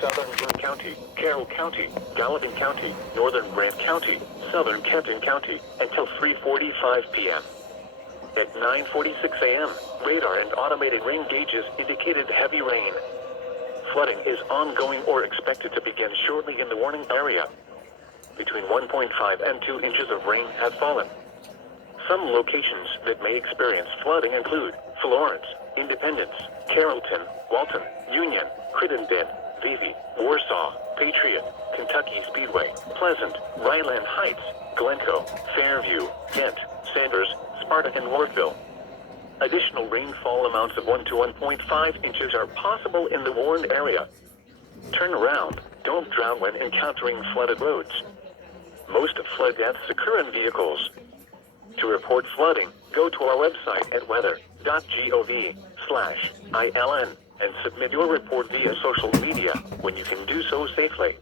Southern Boone County, Carroll County, Gallatin County, Northern Grant County, Southern Kenton County, until 3:45 p.m. At 9:46 a.m., radar and automated rain gauges indicated heavy rain. Flooding is ongoing or expected to begin shortly in the warning area. Between 1.5 and 2 inches of rain have fallen. Some locations that may experience flooding include Florence, Independence, Carrollton, Walton, Union, Crittenden, Vevey, Warsaw, Patriot, Kentucky Speedway, Pleasant, Ryland Heights, Glencoe, Fairview, Kent, Sanders, Sparta, and Wartville. Additional rainfall amounts of 1 to 1.5 inches are possible in the warned area. Turn around. Don't drown when encountering flooded roads. Most flood deaths occur in vehicles. To report flooding, go to our website at weather.gov/ILN and submit your report via social media when you can do so safely.